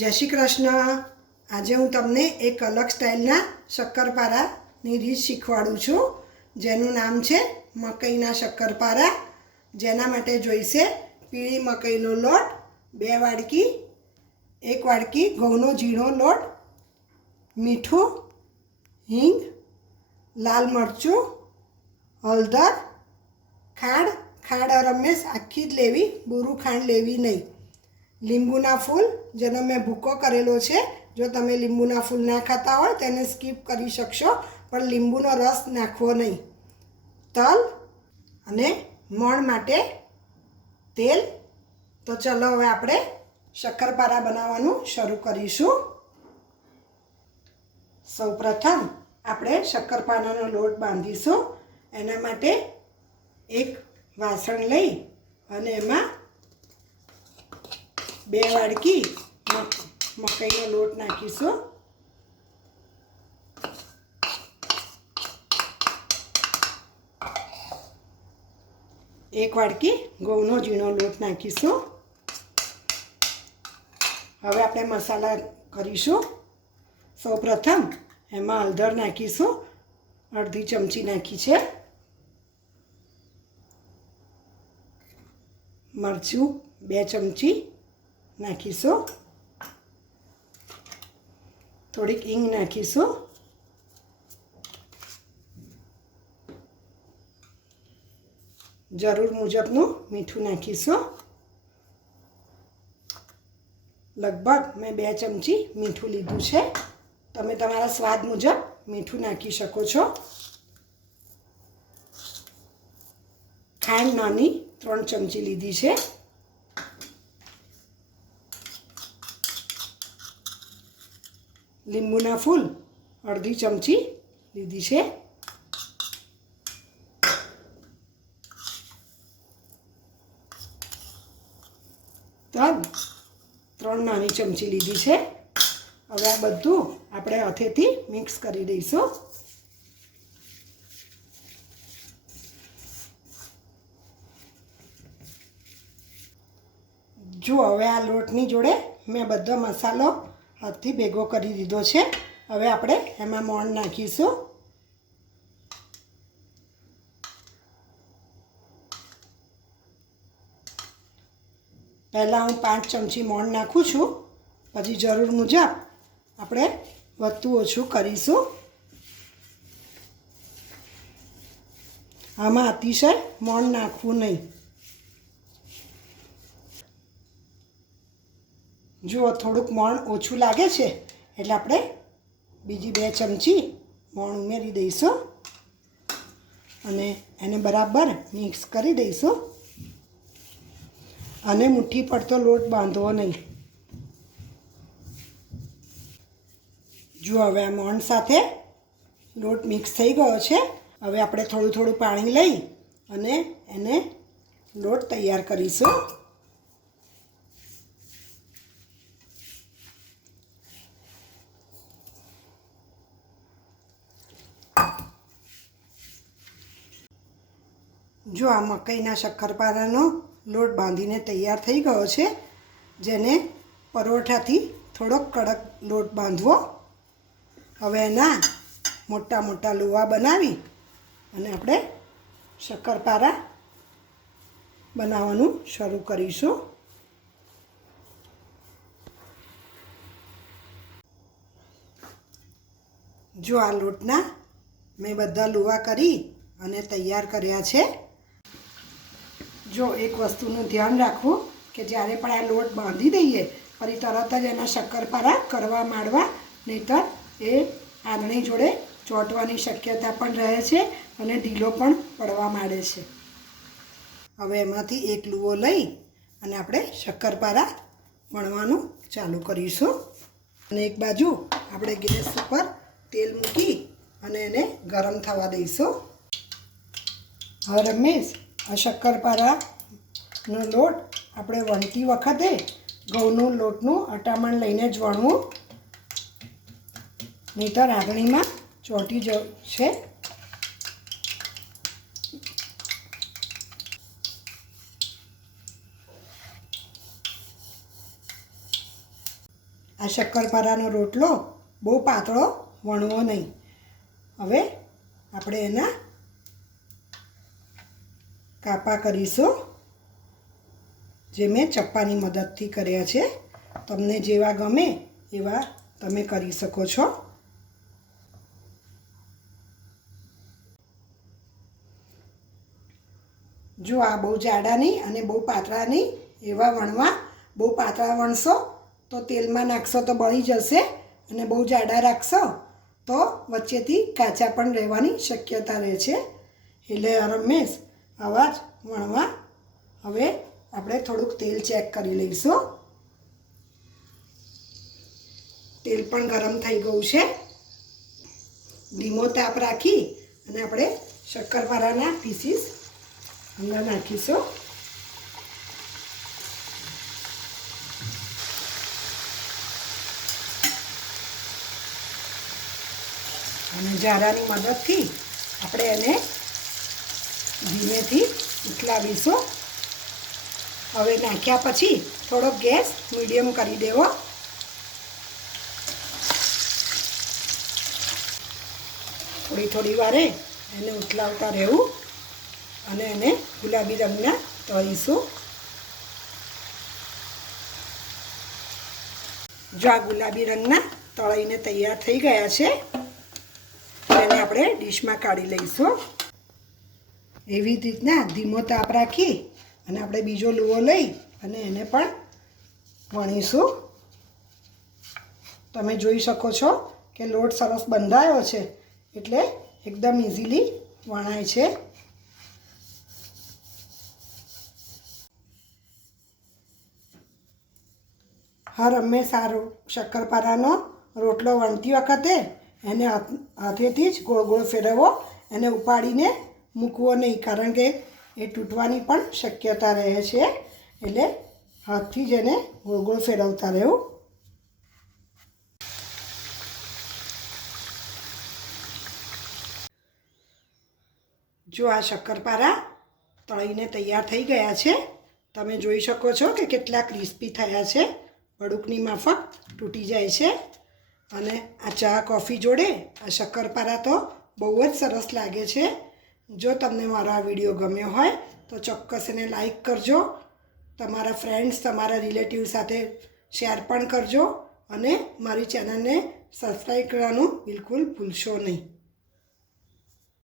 જય શ્રી કૃષ્ણ। આજે હું તમને એક અલગ સ્ટાઇલના શક્કરપારાની રીત શીખવાડું છું, જેનું નામ છે મકઈના શક્કરપારા। જેના માટે જોઈશે પીળી મકઈનો લોટ, 2 વાડકી, 1 વાડકી ઘઉંનો ઝીણો લોટ, મીઠું, હિંગ, લાલ મરચું, હળદર, ખાંડ। ખાંડ હંમેશ આખી જ લેવી, બૂરું ખાંડ લેવી નહીં। લીંબુના ફૂલ, જેનો મેં ભૂકો કરેલો છે। જો તમે લીંબુના ફૂલ ના ખાતા હોય તેને સ્કીપ કરી શકશો, પણ લીંબુનો રસ નાખવો નહીં। તલ અને મોણ માટે તેલ। તો ચલો હવે આપણે શક્કરપારા બનાવવાનું શરૂ કરીશું। સૌપ્રથમ આપણે શક્કરપારાનો લોટ બાંધીશું। એના માટે એક વાસણ લઈ અને એમાં 2 વાડકી મકઈનો લોટ નાખીશું। એક વાડકી ઘઉંનો ઝીણો લોટ નાખીશું। હવે આપણે મસાલા કરીશું। સૌપ્રથમ એમાં હળદર નાખીશું, અડધી ચમચી નાખી છે। મરચું 2 ચમચી નાખીશું। થોડીક હિંગ નાખીશું। જરૂર મુજબનું મીઠું નાખીશું। લગભગ મેં 2 ચમચી મીઠું લીધું છે। તમે તમારા સ્વાદ મુજબ મીઠું નાખી શકો છો। ખાંડ નાની 3 ચમચી લીધી છે। લીંબુના ફૂલ અડધી ચમચી લીધી છે। તલ 3 નાની ચમચી લીધી છે। હવે આ બધું આપણે હાથેથી મિક્સ કરી દઈશું। જો હવે આ લોટની જોડે મેં બધો મસાલો હાથથી ભેગો કરી દીધો છે। હવે આપણે એમાં મોણ નાખીશું। પહેલાં હું 5 ચમચી મોણ નાખું છું, પછી જરૂર મુજબ આપણે વધતું ઓછું કરીશું। આમાં અતિશય મોણ નાખવું નહીં। જો થોડુંક મોણ ઓછું લાગે છે એટલે આપણે બીજી 2 ચમચી મોણ ઉમેરી દઈશું અને એને બરાબર મિક્સ કરી દઈશું। અને મુઠ્ઠી પડતો લોટ બાંધવો નહીં। જો હવે આ મોણ સાથે લોટ મિક્સ થઈ ગયો છે। હવે આપણે થોડું થોડું પાણી લઈ અને એને લોટ તૈયાર કરીશું। જો આ મકઈના શક્કરપારાનો લોટ બાંધીને તૈયાર થઈ ગયો છે, જેને પરોઠાથી થોડોક કડક લોટ બાંધવો। હવે એના મોટા મોટા લુવા બનાવી અને આપણે શક્કરપારા બનાવવાનું શરૂ કરીશું। જો આ લોટના મેં બધા લુવા કરી અને તૈયાર કર્યા છે। જો એક વસ્તુનું ધ્યાન રાખવું કે જ્યારે પણ આ લોટ બાંધી દઈએ ફરી તરત જ એના શક્કરપારા કરવા માંડવા, નહીંતર એ આંગળી જોડે ચોંટવાની શક્યતા પણ રહે છે અને ઢીલો પણ પડવા માંડે છે। હવે એમાંથી એક લુવો લઈ અને આપણે શક્કરપારા વણવાનું ચાલુ કરીશું। અને એક બાજુ આપણે ગેસ ઉપર તેલ મૂકી અને એને ગરમ થવા દઈશું। હર હંમેશ આ શક્કરપારાનો લોટ આપણે વણતી વખતે ઘઉંનું લોટનું અટામણ લઈને જ વણવું, નહીંતર આંગળીમાં ચોંટી જશે। આ શક્કરપારાનો રોટલો બહુ પાતળો વણવો નહીં. હવે આપણે એના કાપા કરીશું, જે મેં ચપ્પાની મદદથી કર્યા છે. તમને જેવા ગમે એવા તમે કરી શકો છો. જો આ બહુ જાડા નહીં અને બહુ પાતળા નહીં એવા વણવા. બહુ પાતળા વણશો તો તેલમાં નાખશો તો બળી જશે, અને બહુ જાડા રાખશો તો વચ્ચેથી કાચા પણ રહેવાની શક્યતા રહે છે. એટલે હંમેશ આવા જ વણવા. હવે આપણે થોડુંક તેલ ચેક કરી લઈશું. તેલ પણ ગરમ થઈ ગયું છે. ધીમો તાપ રાખી અને આપણે શક્કરપારાના પીસીસ અંદર નાખીશું. અને જારાની મદદથી આપણે એને ધીમેથી ઉથલાવીશું. હવે નાખ્યા પછી થોડોક ગેસ મીડિયમ કરી દેવો. થોડી વારે એને ઉથલાવતા રહેવું અને એને ગુલાબી રંગના તળીશું. જો આ ગુલાબી રંગના તળાઈને તૈયાર થઈ ગયા છે, એને આપણે ડીશમાં કાઢી લઈશું. એવી જ રીતના ધીમો તાપ રાખી અને આપણે બીજો લુવો લઈ અને એને પણ વણીશું. તમે જોઈ શકો છો કે લોટ સરસ બંધાયો છે, એટલે એકદમ ઇઝીલી વણાય છે. હંમેશા શક્કરપારાનો રોટલો વણતી વખતે એને હાથેથી જ ગોળ ગોળ ફેરવવો. એને ઉપાડીને મૂકવો નહીં, કારણ કે એ તૂટવાની પણ શક્યતા રહે છે. એટલે હાથથી જ એને ગોળ ગોળ ફેરવતા રહેવું. જો આ શક્કરપારા તળીને તૈયાર થઈ ગયા છે. તમે જોઈ શકો છો કે કેટલા ક્રિસ્પી થયા છે. બડુકની માફક તૂટી જાય છે. અને આ ચા કોફી જોડે આ શક્કરપારા તો બહુ જ સરસ લાગે છે. જો તમને મારો આ વિડીયો ગમ્યો હોય તો ચોક્કસ એને લાઈક કરજો. તમારા ફ્રેન્ડ્સ, તમારા રિલેટિવ સાથે શેર પણ કરજો. અને મારી ચેનલને સબસ્ક્રાઈબ કરવાનું બિલકુલ ભૂલશો નહીં.